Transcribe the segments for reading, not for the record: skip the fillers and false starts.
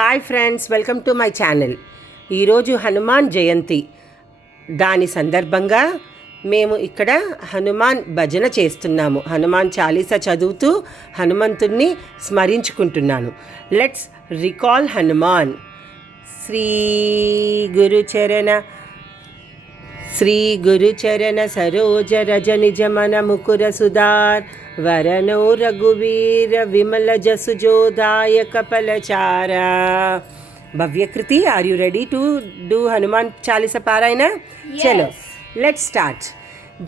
Hi friends, welcome to my channel. ఈరోజు హనుమాన్ జయంతి. దాని సందర్భంగా మేము ఇక్కడ హనుమాన్ భజన చేస్తున్నాము. హనుమాన్ చాలీసా చదువుతూ హనుమంతుణ్ణి స్మరించుకుంటున్నాను. Let's recall Hanuman. శ్రీ గురుచరణ సరోజ రజ నిజ మన ముకుర సుధార్ వరనో రఘువీర విమల జసుజోదాయ కపలచార. Bhavyakriti, are you ready to do Hanuman Chalisa పారాయణ? చలో, లెట్స్ స్టార్ట్.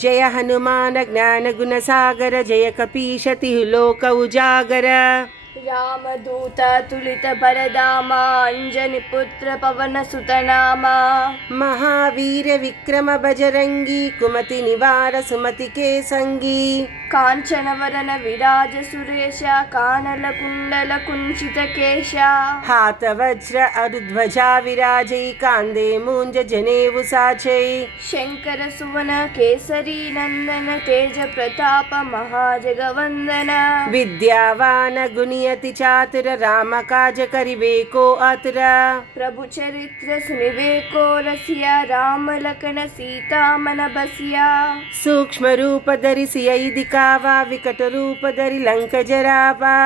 జయ హనుమాన్ జ్ఞాన గుణ సాగర, జయ కపీశతి లోక ఉజాగర. రామదూత తులిత పరదామా, అంజని పుత్ర పవన సుతనామా. మహావీర విక్రమ బజరంగి, కుమతి నివార సుమతి కే సంగీ. కాంచన వరన విరాజ సురేశ, కానల కుండల కుంచిత కేశ. హాత వజ్ర అరుధ్వజా విరాజై, కాందే మూంజ జనేవు సాచై. శంకర సువన కేసరి నందన, తేజ ప్రతాప మహాజగవందన. విద్యావాన గుణియతి చాతుర, రామ కాజ కరివేకో ఆతుర. ప్రభు చరిత్ర సునివేకో రసియ, రామ లఖన సీతామన బసియ. సూక్ష్మ రూప ధరిసి ఐది కావా, వికట రూప ధరి లంక జరావా.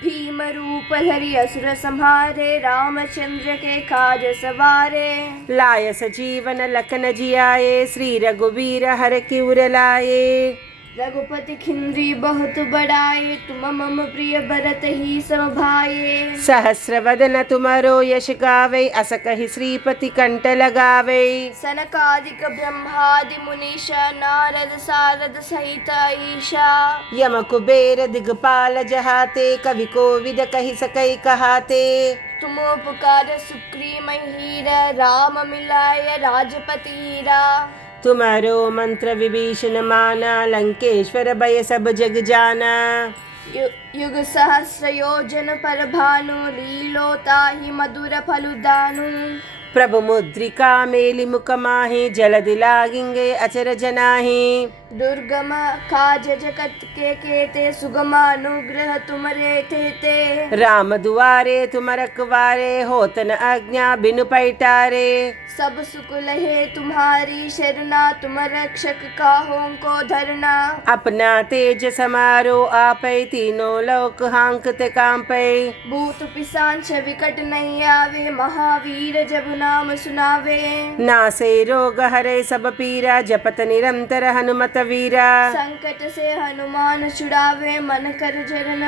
भीम रूप धरि असुर संहारे, रामचंद्र के काज सवारे. लाय सजीवन लखन जियाए, श्री रघुवीर हर की उर लाए. रघुपति खिंद्री बहुत बड़ाए, तुम मम प्रिय भरत ही सम भाए. सहस्र वदन तुमरो यश गावे, अस कहि श्रीपति कंठ लगावे. सनकादिक ब्रह्मादि मुनीषा, नारद सारद सहित ईशा. यम कुबेर दिगपाल जहाते, कवि कोविद कहि सकै कहाते. तुम उपकार सुग्रीव हीरा, राम मिलाय राजपति हीरा. तुम्हारो मंत्र विभीषण माना, लंकेश्वर भय सब जग जाना. युग सहस्र योजन पर भानु, लीलो ताहि मधुर फलुदानु. प्रभु मुद्रिका मेलि मुख माहि, जलधि लागिंगे अचर जनाहि. दुर्गम काज जगत के केते, सुगम अनुग्रह तुमरे तेते. राम दुआरे तुम रखवारे, होत न आज्ञा बिनु पैठारे. सब सुख लहे तुम्हारी शरणा, तुम रक्षक काहों को धरना. अपना तेज समारो आपै, तीनों लोक हांकते कांपै. भूत पिशाच विकट नहीं आवे, महावीर जब नाम सुनावे. नासे रोग हरे सब पीरा, जपत निरंतर हनुमत वीरा. संकट से हनुमान छुड़ावे, मन कर चरण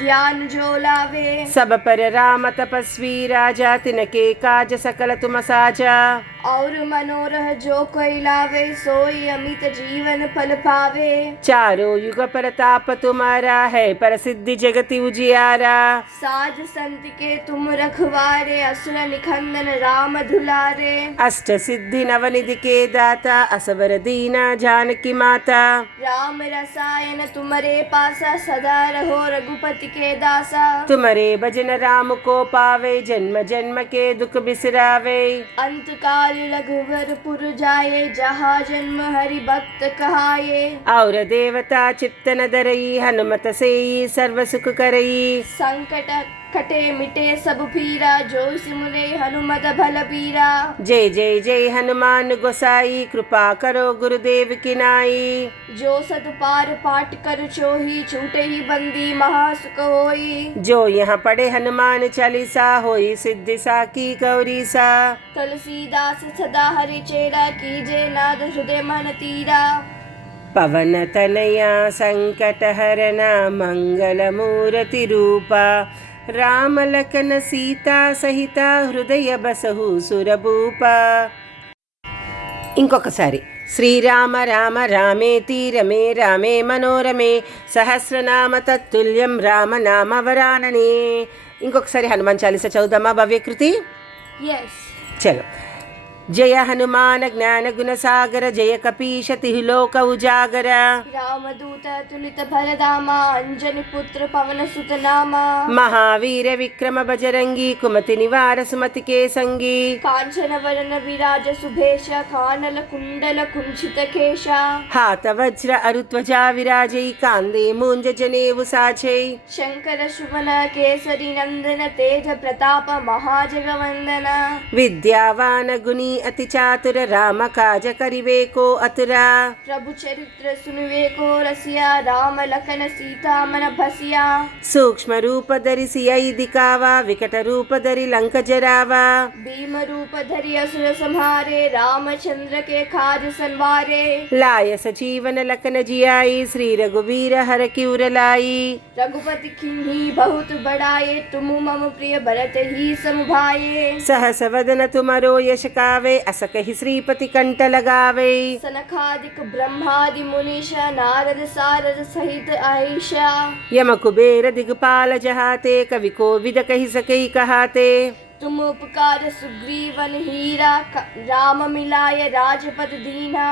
ध्यान जो लावे. सब पर राम तपस्वी राजा, तिनके काज सकल तुम साजा. और मनोरह जो कोई लावे, सोई अमित जीवन फल पावे. चारों युग प्रताप तुम्हारा, है प्रसिद्धि जगति उजियारा. साज संत के तुम रखवारे, असुर निखंदन राम दुलारे. अष्ट सिद्धि नवनिधि के दाता, असवर दीना जानकी माता. राम रसायन तुमरे पासा, सदा रहो रघुपति के दासा. तुम्हारे भजन राम को पावे, जन्म जन्म के दुख बिसरावे. अंत काल रघुवर पुर जाए, जहाँ जन्म हरि भक्त कहाए. और देवता चित्त न धरई, हनुमत से सर्व सुख करई. संकट कटे मिटे सब पीरा, जो सिमरे हनुमत भल पीरा. जय जय जय हनुमान गोसाई, कृपा करो गुरुदेव की नाई. जो सत पार पाठ कर चोही, छूटे ही बंदी महासुख होई. जो यहाँ पढ़े हनुमान चालीसा, होई सिद्धि साकी गौरी सा. तुलसीदास सदा हरि चेरा, कीजे नाद हृदय मन तीरा. पवन तनया संकट हरना, मंगल मूर्ति रूपा. राम लखन सीता सहिता, హృదయ బసహు సురభూప. ఇంకొకసారి. శ్రీరామ రామ రామేతి రమే రామే మనోరమే, సహస్రనామ తత్తుల్యం రామ నామ వరాననే. ఇంకొకసారి హనుమాన్ చాలీసా చదువుదామా భవ్యకృతి? Yes. చలో. जय हनुमान ज्ञान गुण सागर जय कपीश तिहु लोक उजागर रामदूत तुलित भरदामा अंजनी पुत्र पवन सुत नामा महावीर विक्रम बजरंगी कुमति निवार सुमति के संगी कांचन वरण विराज सुभेश कानल कुंडल कुंचित केश हाथ वज्र अरुध्वजा विराजै कांदे मूंज जनेऊ साझै शंकर सुमन केसरी नंदन तेज प्रताप महाजगवंदन विद्यावान गुणी अति चातुर राम काज करिवे को अतुरा प्रभु चरित्र सुनिवे को रसिया राम लखन सीता मन भसिया सूक्ष्म रूप धरि सियई दिखावा विकट रूप धरि लंक जरावा भीम रूप धरि असुर संहारे रामचंद्र के काज संवारे लाय सजीवन लखन जियाई श्री रघुवीर हर किउर लाई रघुपति किन्ही बहुत बड़ाए तुम मम प्रिय भरत ही समुभाए सहस वदन तुमरो यश कावे अस कहि श्रीपति कंठ लगावे सनकादिक ब्रह्मादि मुनीश नारद सारद सहित आईशा यम कुबेर दिगपाल जहाते कवि कोविद कहि सकई कहाते तुम उपकार सुग्रीवन हीरा राम मिलाय राजपद दीना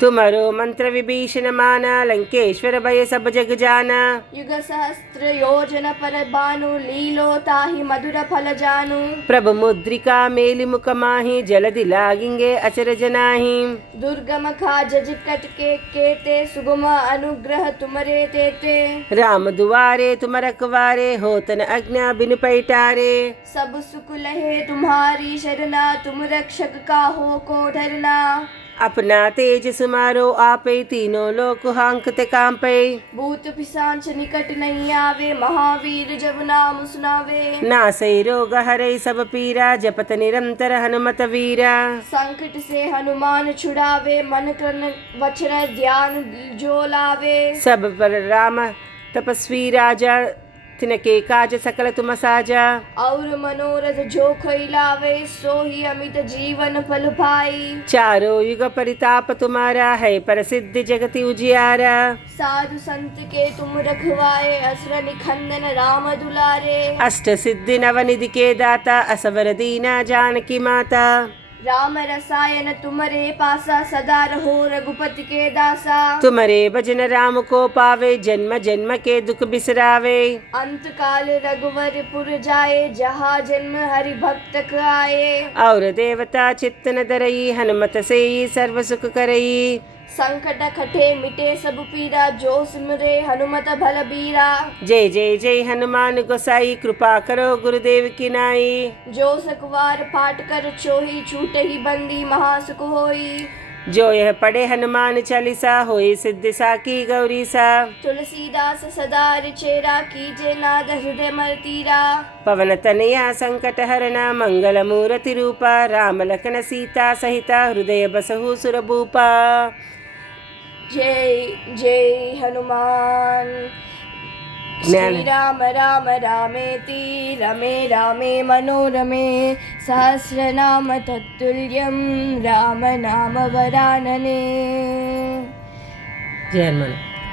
तुमरो मंत्र विभीषण माना लंकेश्वर भय सब जग जाना युग सहस्त्र योजन पर बानु लीलो ताहि मधुर फल जानु प्रभु मुद्रिका मेलि मुख माहि जलधि लागिंगे अचरज नाही दुर्गम काज कट के केते सुगम अनुग्रह तुमरे तेते राम दुआरे तुम रखवारे होतन आज्ञा बिनु पैटारे सब सुख लहे तुम्हारी शरणा तुम रक्षक काहो को डरना अपना तेज सुमारो आपे तीनों लोक हांकते कांपे भूत पिशाच निकट नहीं आवे महावीर जब नाम सुनावे नासै रोग हरै सब पीरा जपत निरंतर हनुमत वीरा संकट से हनुमान छुड़ावे मन क्रन वचन ध्यान जो लावे सब पर राम तपस्वी राजा तिनके काज सकल तुम साजा और मनोरथ जो कोई लावे सो ही अमित जीवन फल पाई चारों युग परिताप तुम्हारा है प्रसिद्ध जगति उजियारा साधु संत के तुम रखवाए असुर निखंदन राम दुलारे अष्ट सिद्धि नवनिधि के दाता असवर दीना जानकी माता राम रसायन तुमरे पासा सदा रहो रघुपति के दासा तुम्हारे भजन राम को पावे जन्म जन्म के दुख बिसरावे अंत काल रघुवर पुर जाए जहाँ जन्म हरि भक्त आए और देवता चित्तन धरई हनुमत से ही सर्व सुख करई संकट खटे मिटे सब पीरा जो सिमरे हनुमत भल बीरा जय जय जय हनुमान गोसाई कृपा करो गुरुदेव की नाई जो सकवार पाठ कर चोही छूट ही बंदी महासुख होई जो यह पढ़े हनुमान चालीसा होई सिद्धि साकी गौरी सा तुलसीदास सदा रिचेरा कीजे नाद हृदय मरतीरा पवन तनया संकट हरना मंगल मूर्ति रूपा राम लखन सीता सहिता हृदय बसहु सुरभूपा जय जय हनुमान श्री राम राम रामेति रमे रामे मनोरमे सहस्रनाम तत्तुल्यं राम नाम वरानने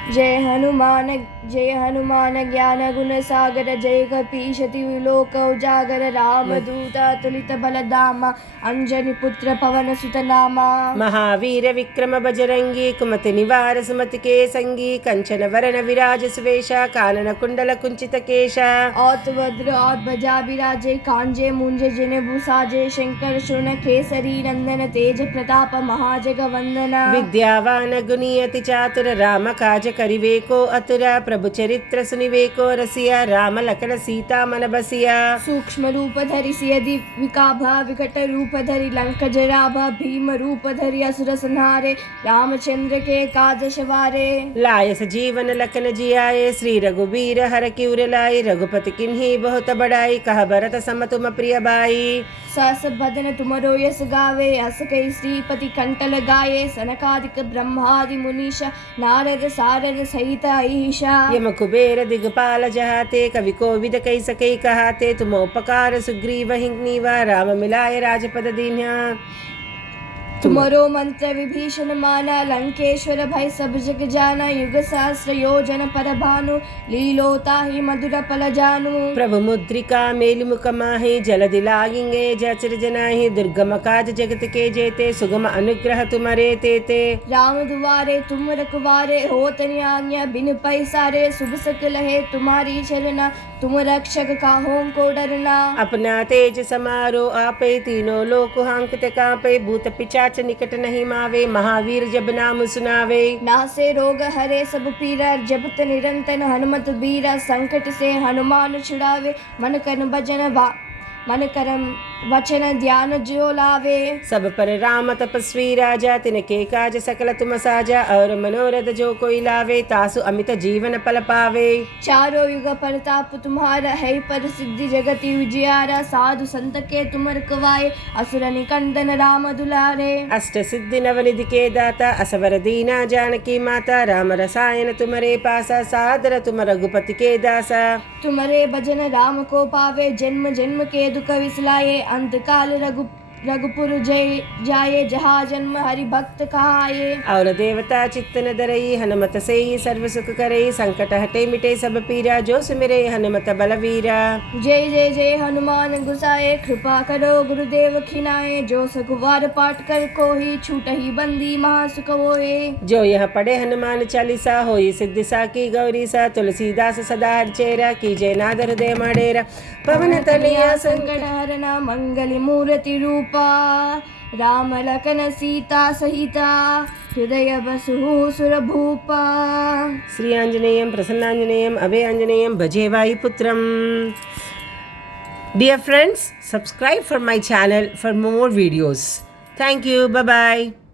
जय हनुमान ज्ञान गुण सागर जय कपीश तिहु लोक उजागर राम दूत तुलित बलधामा अंजनी पुत्र पवन सुत नामा महावीर विक्रम बजरंगी कुमति निवार सुमति के संगी कंचन वरण विराज सुवेशा कानन कुंडल कुंचित केशा औत वज्र औत बजा विराजे कांजे मुंजे जिने भूसाजे शंकर शुन केसरी नंदन तेज प्रताप महाजग वंदना विद्यावान गुणी अति चातुर राम काज करिवे को अतुरा प्रभु चरित्र सुनिवे को रसिया राम लखन सीता मन बसिया सूक्ष्म रूप धरि सियदि विकाभा विकट रूप धरि लंक जराभा भीम रूप धरि असुर संहारे रामचंद्र के काज सवारे लाय सजीवन लखन जियाए श्री रघुवीर हर किउर लाई रघुपति किन्ही बहुत बड़ाई कह भरत सम तुम प्रिय बाई सहस बदन तुमरो यस गावे हस कई श्रीपति कंठ लगाए सनकादिक ब्रह्मादि मुनीश नारद सारद सहित ईशा यम कुबेर दिगपाल जहाते कवि कोविद कहि सकई कहाते तुम उपकार सुग्रीव हिंगनीवा राम मिलाय राजपद दीन्हा तुम्हारो मंत्र विभीषण माना लंकेश्वर भय सब जग जाना युग सहस्र योजन पर भानु लीलोता ही मधुर पल जानु प्रभु मुद्रिका मेलुमुख माहि जलधि लागिंगे जचर जनाहि दुर्गम काज जगत के जेते सुगम अनुग्रह तुम्हारे तेते राम दुआरे तुम रखवारे होत आज्ञा बिन पैसारे शुभ सकल है तुम्हारी चरना तुम रक्षक काहों को डरना अपना तेज समारो आपे तीनों लोक हांकत कापे भूत पिचाच निकट नहीं मावे महावीर जब नाम सुनावे नासे रोग हरे सब पीरा जपत निरंतर हनुमत बीरा संकट से हनुमान छुड़ावे मन करम वचन ध्यान जो लावे सब पर राम तपस्वी राजा तिनके काज सकल तुम साजा और मनोरथ जो कोई लावे तासु अमित जीवन पल पावे चारों युग प्रताप तुम्हारा है पर सिद्धि जगति उजियारा साधु संत के तुम रखवाए असुर निकंदन राम दुलारे अष्ट सिद्धि नवनिधि के दाता असवर दीना जानकी माता राम रसायन तुम्हारे पासा सादर तुम रघुपति के दासा तुम्हारे भजन राम को पावे जन्म जन्म के दुख विसलाए अंत काल रघुपुर जय जाये जहाँ जन्म हरि भक्त कहाये और देवता चित्तन दरई हनुमत से सर्व सुख करई संकट हटे मिटे सब पीरा जो सुमिरे हनुमत बलवीरा जय जय जय हनुमान गुसाए कृपा करो गुरुदेव खिनाए जो सकुवार पाठ कर को ही छूट ही बंदी महासुख होए जो यह पढ़े हनुमान चालीसा होई सिद्धि सा की गौरी सा तुलसीदास सदा हर चेरा की जय नाद हृदय मडेरा पवन तनया संकट हरना मंगल मूर्ति रूप राम लखन सीता सहिता हृदय बसु सुर भूपा श्री आंजनेयं प्रसन्नांजनेयं अभय आंजनेयं भजे वायुपुत्रम Dear friends, subscribe for my channel for more videos. Thank you. Bye bye.